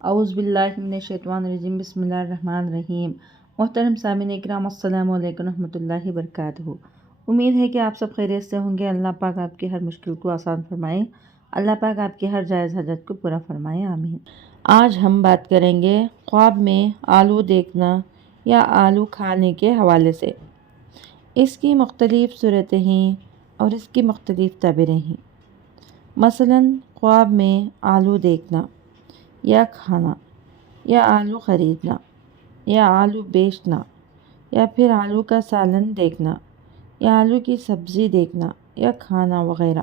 اعوذ باللہ من الشیطان الرجیم بسم اللہ الرحمن الرحیم۔ محترم سامعین اکرام، السلام علیکم ورحمۃ اللہ وبرکاتہ۔ امید ہے کہ آپ سب خیریت سے ہوں گے۔ اللہ پاک آپ کی ہر مشکل کو آسان فرمائے، اللہ پاک آپ کی ہر جائز حاجت کو پورا فرمائے، آمین۔ آج ہم بات کریں گے خواب میں آلو دیکھنا یا آلو کھانے کے حوالے سے۔ اس کی مختلف صورتیں ہیں اور اس کی مختلف تعبیریں ہیں۔ مثلاً خواب میں آلو دیکھنا یا کھانا، یا آلو خریدنا، یا آلو بیچنا، یا پھر آلو کا سالن دیکھنا، یا آلو کی سبزی دیکھنا یا کھانا وغیرہ۔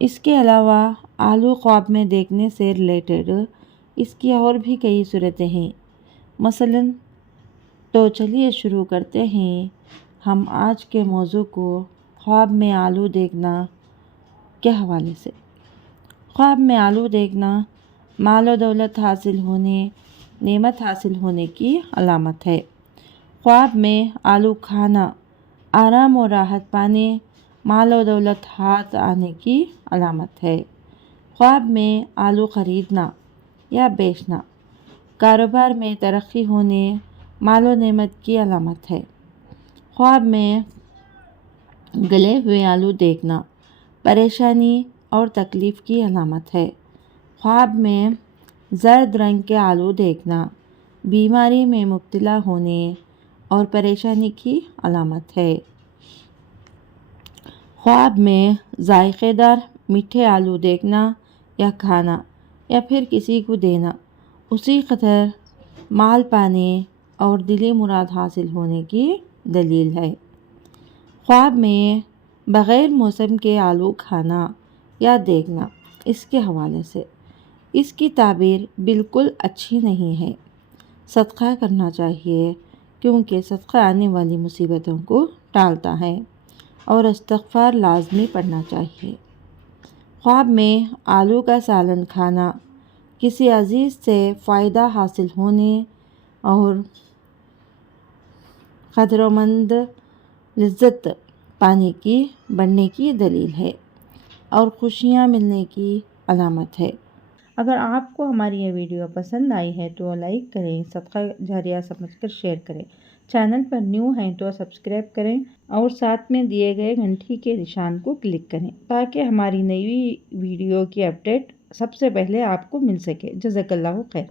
اس کے علاوہ آلو خواب میں دیکھنے سے ریلیٹڈ اس کی اور بھی کئی صورتیں ہیں۔ مثلاً تو چلیے شروع کرتے ہیں ہم آج کے موضوع کو خواب میں آلو دیکھنا کے حوالے سے۔ خواب میں آلو دیکھنا مال و دولت حاصل ہونے، نعمت حاصل ہونے کی علامت ہے۔ خواب میں آلو کھانا آرام و راحت پانے، مال و دولت ہاتھ آنے کی علامت ہے۔ خواب میں آلو خریدنا یا بیچنا کاروبار میں ترقی ہونے، مال و نعمت کی علامت ہے۔ خواب میں گلے ہوئے آلو دیکھنا پریشانی اور تکلیف کی علامت ہے۔ خواب میں زرد رنگ کے آلو دیکھنا بیماری میں مبتلا ہونے اور پریشانی کی علامت ہے۔ خواب میں ذائقے دار میٹھے آلو دیکھنا یا کھانا یا پھر کسی کو دینا اسی قدر مال پانے اور دلی مراد حاصل ہونے کی دلیل ہے۔ خواب میں بغیر موسم کے آلو کھانا یا دیکھنا اس کے حوالے سے۔ اس کی تعبیر بالکل اچھی نہیں ہے۔ صدقہ کرنا چاہیے کیونکہ صدقہ آنے والی مصیبتوں کو ٹالتا ہے، اور استغفار لازمی پڑھنا چاہیے۔ خواب میں آلو کا سالن کھانا کسی عزیز سے فائدہ حاصل ہونے اور قدرمند لذت پانے کی بڑھنے کی دلیل ہے اور خوشیاں ملنے کی علامت ہے۔ اگر آپ کو ہماری یہ ویڈیو پسند آئی ہے تو لائک کریں، صدقہ جاریہ سمجھ کر شیئر کریں، چینل پر نیو ہیں تو سبسکرائب کریں اور ساتھ میں دیے گئے گھنٹی کے نشان کو کلک کریں تاکہ ہماری نئی ویڈیو کی اپڈیٹ سب سے پہلے آپ کو مل سکے۔ جزاک اللہ خیر۔